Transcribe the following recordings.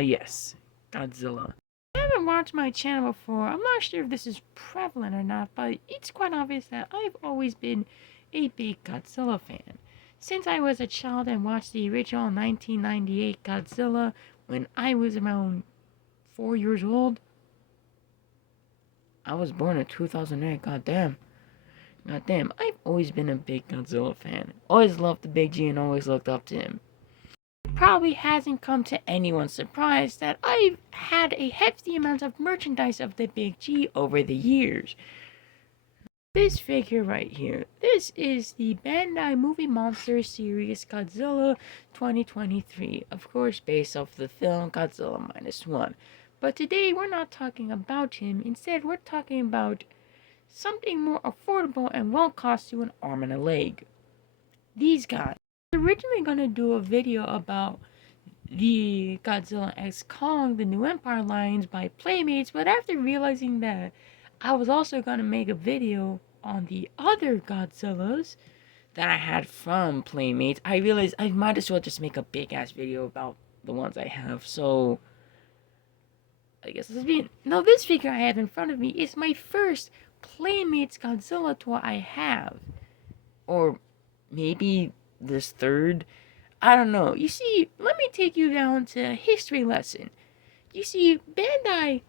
Yes, Godzilla. I haven't watched my channel before. I'm not sure if this is prevalent or not, but it's quite obvious that I've always been a big Godzilla fan. Since I was a child and watched the original 1998 Godzilla when I was around 4 years old. I was born in 2008, goddamn. Goddamn, I've always been a big Godzilla fan. Always loved the Big G and always looked up to him. It probably hasn't come to anyone's surprise that I've had a hefty amount of merchandise of the Big G over the years. This figure right here, this is the Bandai Movie Monsters series Godzilla 2023, of course based off the film Godzilla Minus One. But today we're not talking about him, instead we're talking about something more affordable and well cost to an arm and a leg. These guys. I was originally going to do a video about the Godzilla X Kong, the New Empire lines by Playmates, but after realizing that I was also going to make a video on the other Godzillas that I had from Playmates, I realized I might as well just make a big ass video about the ones I have. So I guess this figure I have in front of me is my first Playmates Godzilla toy I have, or maybe this third. I don't know. You see, let me take you down to a history lesson. You see, Bandai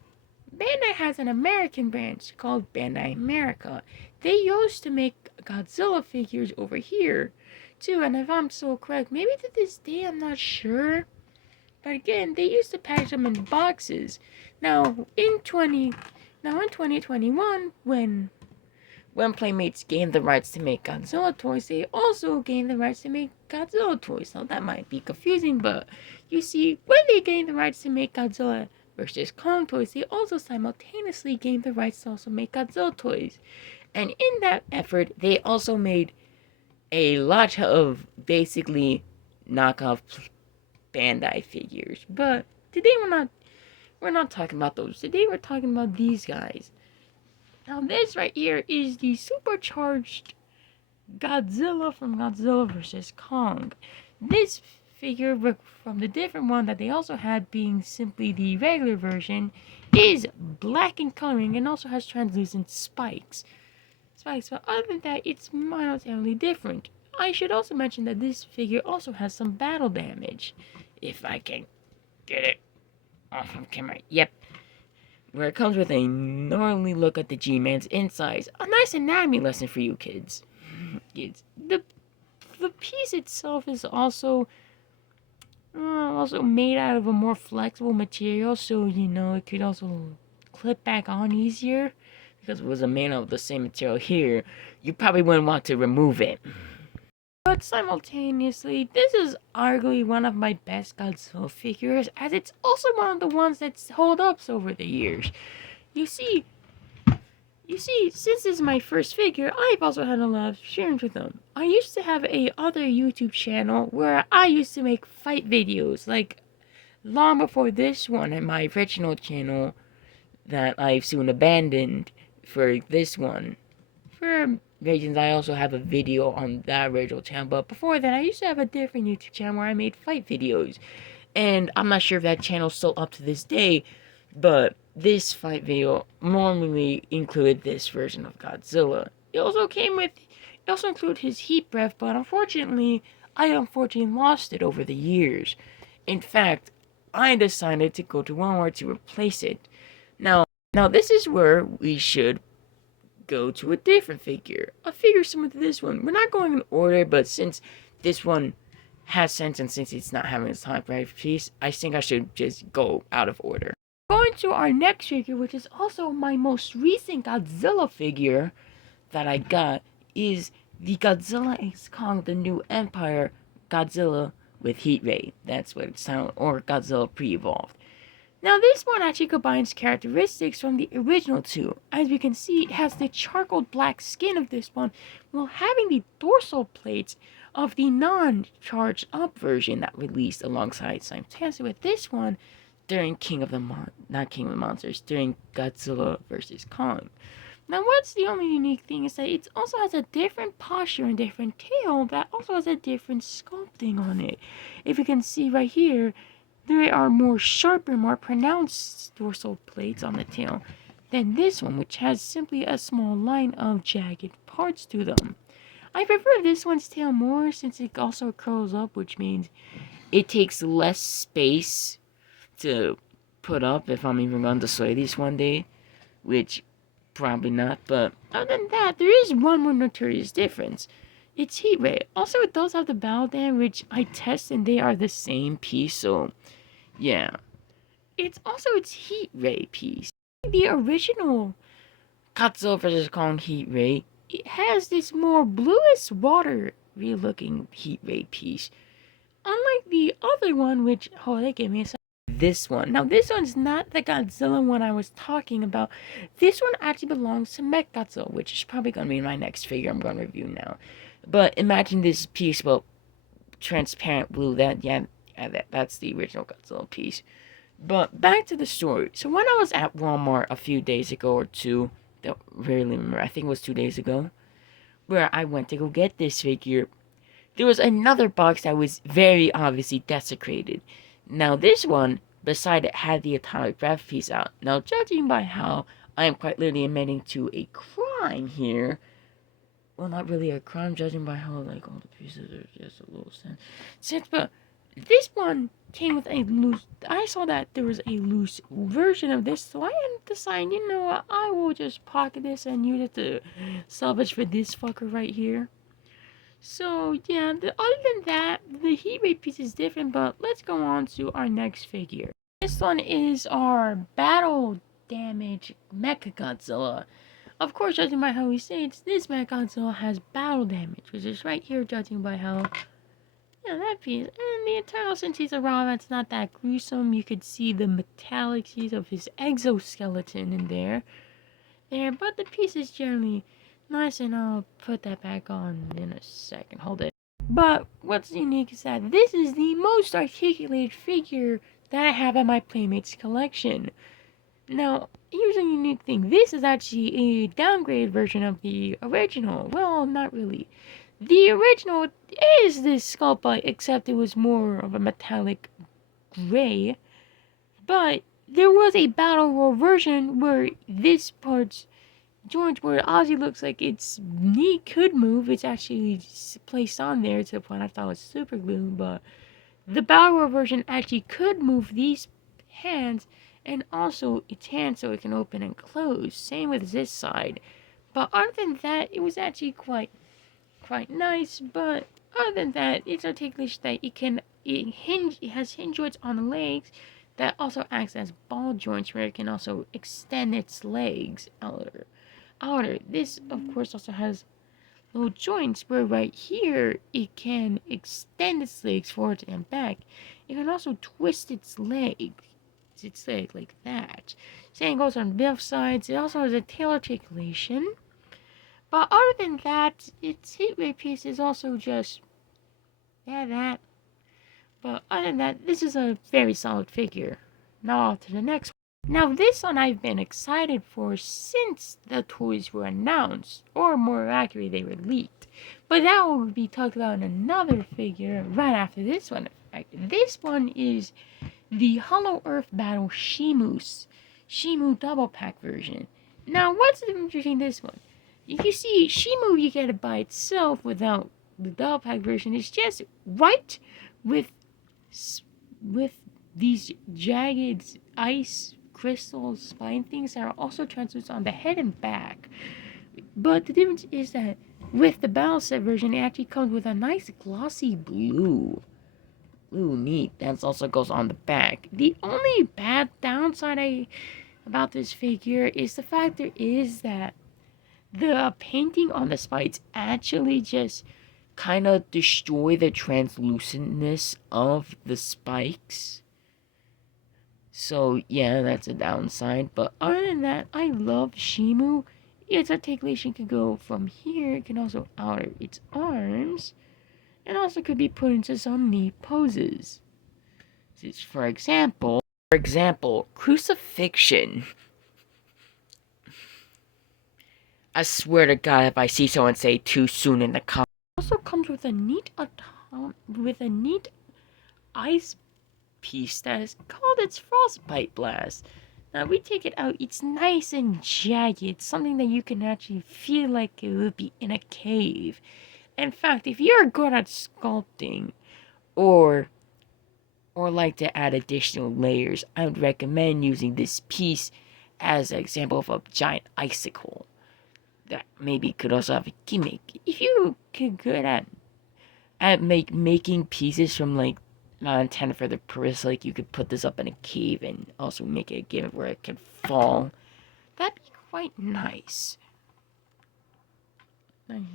has an American branch called Bandai America. They used to make Godzilla figures over here, too, and if I'm so correct, maybe to this day, I'm not sure. But again, they used to package them in boxes. Now, in 2021, when Playmates gained the rights to make Godzilla toys, they also gained the rights to make Godzilla toys. Now, that might be confusing, but you see, when they gained the rights to make Godzilla versus Kong toys, they also simultaneously gained the rights to also make Godzilla toys. And in that effort, they also made a lot of basically knockoff Bandai figures. But today we're not talking about those. Today we're talking about these guys. Now this right here is the supercharged Godzilla from Godzilla vs. Kong. This figure from the different one that they also had being simply the regular version is black in coloring and also has translucent spikes. But other than that, it's monetarily different. I should also mention that this figure also has some battle damage. If I can get it off of camera. Yep. Where it comes with a gnarly look at the G-Man's insides. A nice anatomy lesson for you kids. The piece itself is also made out of a more flexible material, so it could also clip back on easier. Because if it was made out of the same material here, you probably wouldn't want to remove it. But simultaneously, this is arguably one of my best Godzilla figures, as it's also one of the ones that's held up over the years. You see, since this is my first figure, I've also had a lot of experience with them. I used to have a other YouTube channel where I used to make fight videos, like long before this one and my original channel that I've soon abandoned for this one. For reasons, I also have a video on that original channel, but before that I used to have a different YouTube channel where I made fight videos, and I'm not sure if that channel's still up to this day, but this fight video normally included this version of Godzilla. It also included his heat breath, but I unfortunately lost it over the years. In fact, I decided to go to Walmart to replace it. Now this is where we should go to a different figure. A figure similar to this one. We're not going in order, but since this one has sense and since it's not having its time for piece, I think I should just go out of order. Going to our next figure, which is also my most recent Godzilla figure that I got, is the Godzilla X Kong, the New Empire Godzilla with Heat Ray. That's what it's titled, or Godzilla Pre-Evolved. Now this one actually combines characteristics from the original two. As you can see, it has the charcoal black skin of this one, while having the dorsal plates of the non-charged up version that released alongside simultaneously with this one during during Godzilla vs. Kong. Now what's the only unique thing is that it also has a different posture and different tail that also has a different sculpting on it. If you can see right here, there are more sharper, more pronounced dorsal plates on the tail than this one, which has simply a small line of jagged parts to them. I prefer this one's tail more since it also curls up, which means it takes less space to put up if I'm even going to display these one day, which probably not. But other than that, there is one more notorious difference. It's heat rate. Also, it does have the bow dam, which I test and they are the same piece, so yeah. It's also its heat ray piece. The original Godzilla vs. Kong heat ray, it has this more bluish watery looking heat ray piece. Unlike the other one, which, oh, they gave me a second. This one. Now, this one's not the Godzilla one I was talking about. This one actually belongs to Mechagodzilla, which is probably going to be my next figure I'm going to review now. But imagine this piece, well, transparent blue. That's the original Godzilla piece. But back to the story. So when I was at Walmart a few days ago or two, don't really remember, I think it was 2 days ago, where I went to go get this figure, there was another box that was very obviously desecrated. Now this one, beside it, had the atomic breath piece out. Now judging by how I am quite literally admitting to a crime here, well, not really a crime, judging by how, like, all the pieces are just a little sense, but this one came with a loose, I saw that there was a loose version of this, so I decided, you know what, I will just pocket this and use it to salvage for this fucker right here. So, yeah, other than that, the heat rate piece is different, but let's go on to our next figure. This one is our battle damage Mechagodzilla. Of course, judging by how he states, this Mechagodzilla has battle damage, which is right here, judging by how, yeah, that piece. And the internal, since he's a raw, it's not that gruesome. You could see the metallics of his exoskeleton in there. But the piece is generally nice, and I'll put that back on in a second. Hold it. But what's unique is that this is the most articulated figure that I have in my Playmates collection. Now, here's a unique thing. This is actually a downgraded version of the original. Well, not really. The original is this sculpt, except it was more of a metallic gray. But there was a Battle Royale version where this part's joint, where Ozzy looks like its knee could move. It's actually placed on there to the point I thought it was super glue, but the Battle Royale version actually could move these hands and also its hands so it can open and close. Same with this side. But other than that, it was actually quite nice. But other than that, its articulation that it has hinge joints on the legs that also acts as ball joints where it can also extend its legs outer. This, of course, also has little joints where right here it can extend its legs forward and back. It can also twist its leg like that. Same goes on both sides. It also has a tail articulation. But other than that, its heat rate piece is also just that. But other than that, this is a very solid figure. Now on to the next one. Now this one I've been excited for since the toys were announced, or more accurately, they were leaked. But that will be talked about in another figure right after this one. This one is the Hollow Earth Battle Shimu double pack version. Now what's the difference between this one? If you see Shimu, you get it by itself without the double pack version. It's just white with these jagged ice crystal spine things that are also translucent on the head and back. But the difference is that with the battle set version, it actually comes with a nice glossy blue. Ooh, neat. That also goes on the back. The only bad downside about this figure is the fact that the painting on the spikes actually just kind of destroy the translucentness of the spikes. So, yeah, that's a downside. But other than that, I love Shimu. Its articulation can go from here. It can also outer its arms. And also could be put into some neat poses. For example, crucifixion. I swear to God, if I see someone say too soon in the comments. Also comes with a neat ice piece that is called its frostbite blast. Now we take it out, it's nice and jagged. It's something that you can actually feel like it would be in a cave. In fact, if you're good at sculpting or like to add additional layers, I would recommend using this piece as an example of a giant icicle that maybe could also have a gimmick. If you get good at making pieces from like not intended for the purpose, like you could put this up in a cave and also make it a gimmick where it can fall, that'd be quite nice.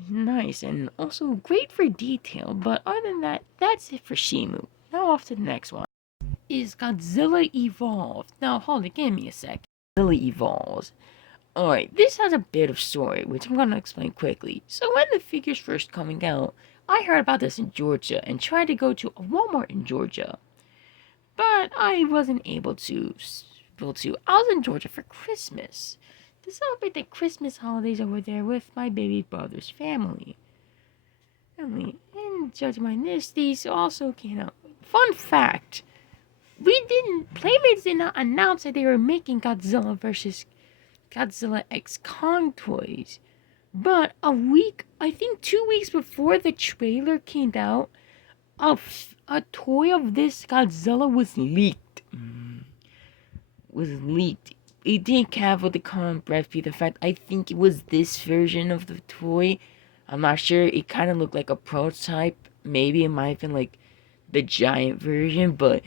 Nice, and also great for detail, but other than that, that's it for Shimu. Now off to the next one. Is Godzilla Evolved. Now hold it, give me a sec. Godzilla Evolves. Alright, this has a bit of story, which I'm gonna explain quickly. So when the figure's first coming out, I heard about this in Georgia and tried to go to a Walmart in Georgia. But I wasn't able to. I was in Georgia for Christmas to celebrate the Christmas holidays over there with my baby brother's family. And judging by this, these also came out. Fun fact, Playmates did not announce that they were making Godzilla vs. Godzilla X Kong toys. But I think 2 weeks before the trailer came out, a toy of this Godzilla was leaked. It didn't have what the common breath be the fact. I think it was this version of the toy. I'm not sure. It kind of looked like a prototype. Maybe it might have been like the giant version, but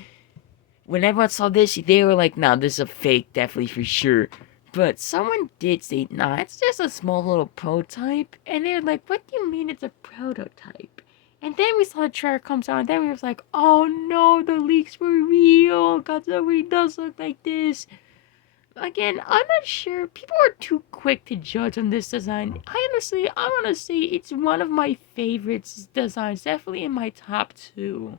when everyone saw this, they were like, nah, this is a fake, definitely for sure. But someone did say, nah, it's just a small little prototype. And they're like, what do you mean it's a prototype? And then we saw the trailer comes out, and then we was like, oh no, the leaks were real. Godzilla really does look like this. Again, I'm not sure. People are too quick to judge on this design. I want to say it's one of my favorites designs. Definitely in my top two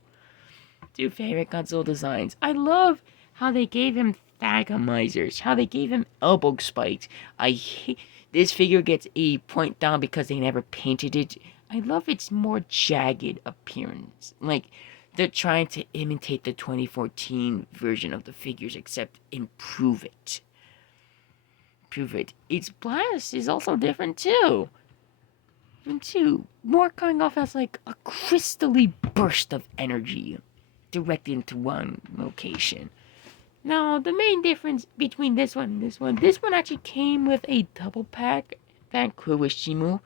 favorite Godzilla designs. I love how they gave him thagomizers, how they gave him elbow spikes. I hate this figure gets a point down because they never painted it. I love its more jagged appearance. Like they're trying to imitate the 2014 version of the figures, except improve it. Its blast is also different too. More coming off as like a crystally burst of energy directed into one location. Now, the main difference between this one and this one actually came with a double pack that included with Shimu.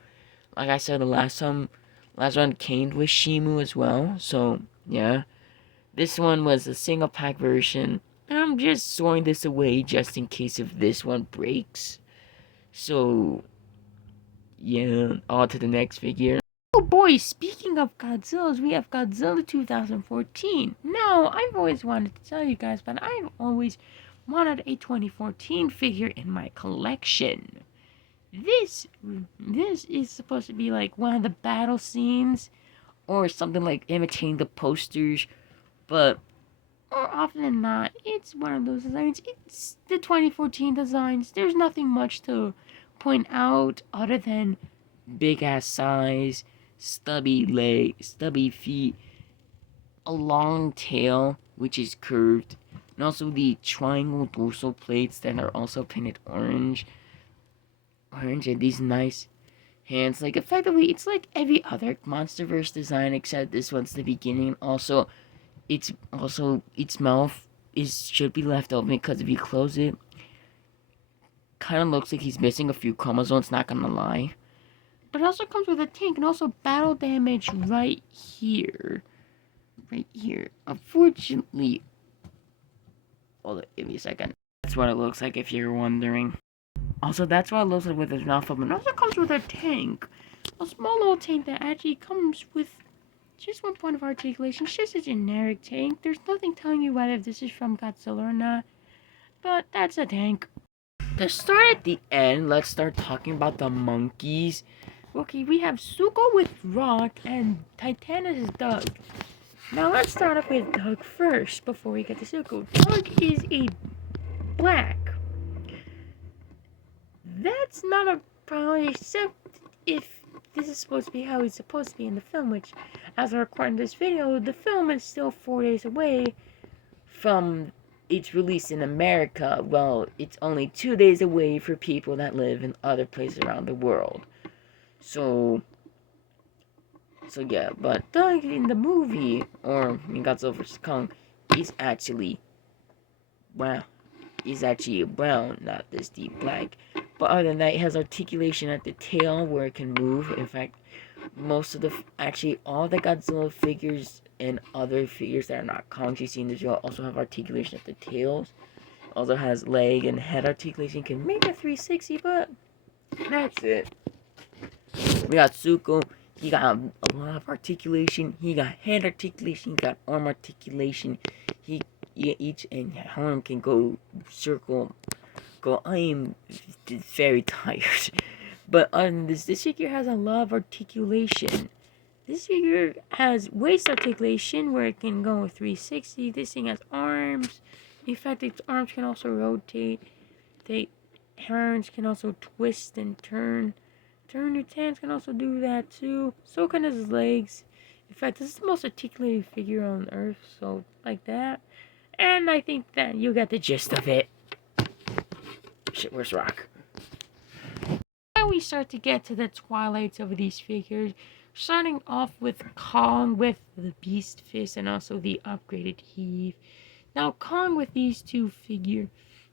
Like I said, the last one came with Shimu as well. So, yeah. This one was a single pack version. I'm just throwing this away just in case if this one breaks. So, yeah, on to the next figure. Oh boy, speaking of Godzillas, we have Godzilla 2014. Now, I've always wanted to tell you guys, but I've always wanted a 2014 figure in my collection. This is supposed to be like one of the battle scenes, or something like imitating the posters, but more often than not, it's one of those designs. It's the 2014 designs. There's nothing much to point out other than big ass size, stubby feet, a long tail which is curved, and also the triangle dorsal plates that are also painted orange, and these nice hands. Like effectively, it's like every other MonsterVerse design except this one's the beginning. Also, its mouth should be left open because if you close it, kind of looks like he's missing a few chromosomes. Not gonna lie. But it also comes with a tank and also battle damage right here. Unfortunately, hold it, give me a second. That's what it looks like if you're wondering. Also, that's what it looks like with his mouth open. It also comes with a tank. A small little tank that actually comes with just one point of articulation. It's just a generic tank. There's nothing telling you whether this is from Godzilla or not. But that's a tank. To start at the end, let's start talking about the monkeys. Okay, we have Zuko with Rock and Titanus is Doug. Now let's start off with Doug first before we get to Zuko. Doug is a black. That's not a problem except if this is supposed to be how he's supposed to be in the film, which as I record this video, the film is still 4 days away from its release in America, well, it's only 2 days away for people that live in other places around the world. So yeah, but in the movie, or in Godzilla vs. Kong, he's actually, well, he's actually brown, not this deep black. But other than that, it has articulation at the tail where it can move. In fact, most of actually all the Godzilla figures and other figures that are not Kong you see in the show also have articulation at the tails. Also has leg and head articulation, can make a 360, but that's it. We got Zuko. He got a lot of articulation. He got head articulation. He got arm articulation. He each and arm can go circle. Go. I am very tired. But this figure has a lot of articulation. This figure has waist articulation where it can go 360. This thing has arms. In fact, its arms can also rotate. Hands can also twist and turn. Its hands can also do that too. So can his legs. In fact, this is the most articulated figure on Earth. So, like that. And I think that you got the gist of it. Shit, where's Rock? Now we start to get to the twilights of these figures. Starting off with Kong with the Beast Fist and also the upgraded Heave. Now Kong with these two figures.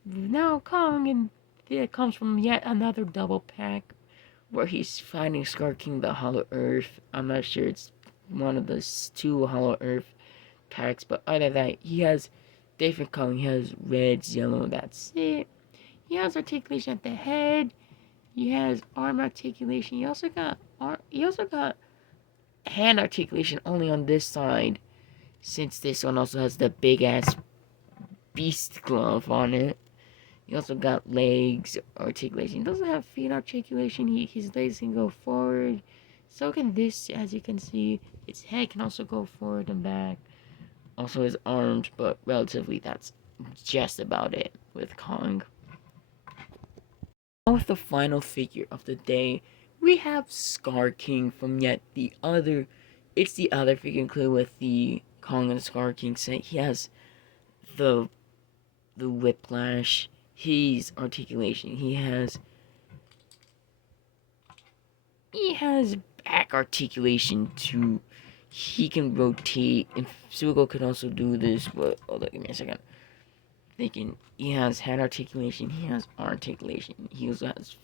Now Kong, and it comes from yet another double pack where he's fighting Scar King the Hollow Earth. I'm not sure it's one of the two Hollow Earth packs, but other than that, he has different Kong. He has red, yellow, that's it. He has articulation at the head. He has arm articulation. He also got hand articulation only on this side, since this one also has the big ass beast glove on it. He also got legs articulation. He doesn't have feet articulation. His legs can go forward. So can this, as you can see. His head can also go forward and back. Also his arms, but relatively that's just about it with Kong. Now with the final figure of the day, we have Scar King from yet the other. It's the other figure included with the Kong and Scar King set. He has the whiplash. His articulation. He has back articulation too. He can rotate, and Zuko can also do this, but hold on, give me a second. He has head articulation, he has arm articulation, he also has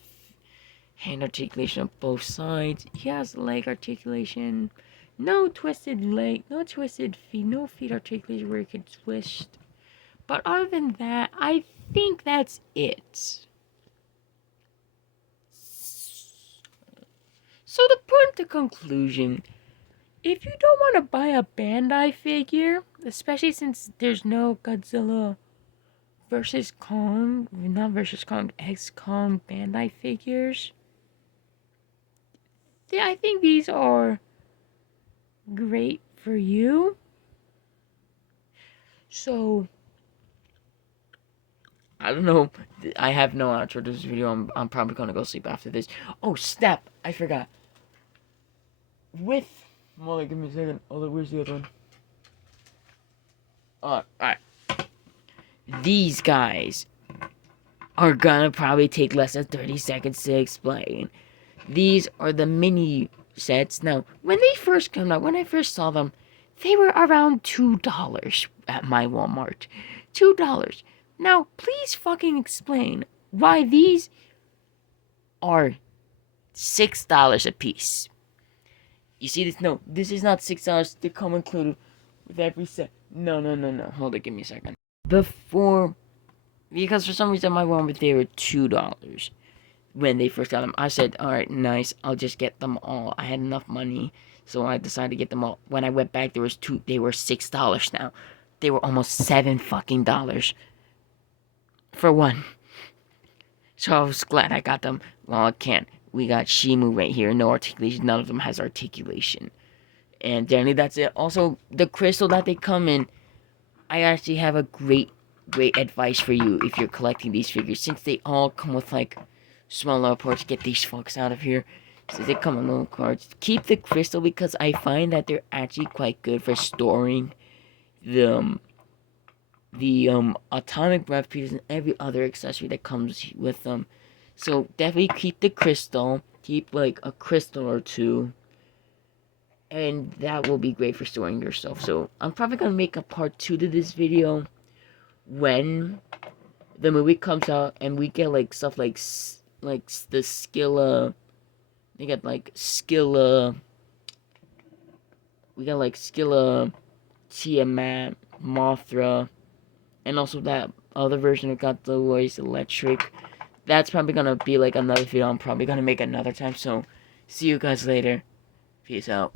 hand articulation on both sides, he has leg articulation, no twisted leg, no twisted feet, no feet articulation where he can twist. But other than that, I think that's it. So to put into conclusion, if you don't want to buy a Bandai figure, especially since there's no Godzilla versus Kong, not versus Kong, X-Kong Bandai figures, I think these are great for you. So, I don't know. I have no outro to this video. I'm probably gonna go sleep after this. Oh, snap! I forgot. Molly, give me a second. Oh, where's the other one? Alright. These guys are gonna probably take less than 30 seconds to explain. These are the mini sets. Now, when they first came out, when I first saw them, they were around $2 at my Walmart. $2. Now, please fucking explain why these are $6 a piece. You see this? No, this is not $6. They come included with every set. No. Hold it, give me a second. Because for some reason my Walmart, they were $2 when they first got them. I said, alright, nice, I'll just get them all. I had enough money, so I decided to get them all. When I went back, they were $6 now. They were almost $7 fucking dollars for one. So I was glad I got them. Well, I can't. We got Shimu right here. No articulation. None of them has articulation. And generally, that's it. Also, the crystal that they come in, I actually have a great advice for you if you're collecting these figures. Since they all come with, like, small little parts. Get these fucks out of here. Since they come in little cards. Keep the crystal because I find that they're actually quite good for storing them. the atomic breath piece and every other accessory that comes with them. So definitely keep the crystal. Keep like a crystal or two. And that will be great for storing your stuff. So I'm probably gonna make a part 2 to this video when the movie comes out and we get like stuff like the Skilla. They got like Skilla. We got like Skilla, Tiamat, Mothra, and also that other version of Godzilla is electric. That's probably gonna be like another video I'm probably gonna make another time. So see you guys later. Peace out.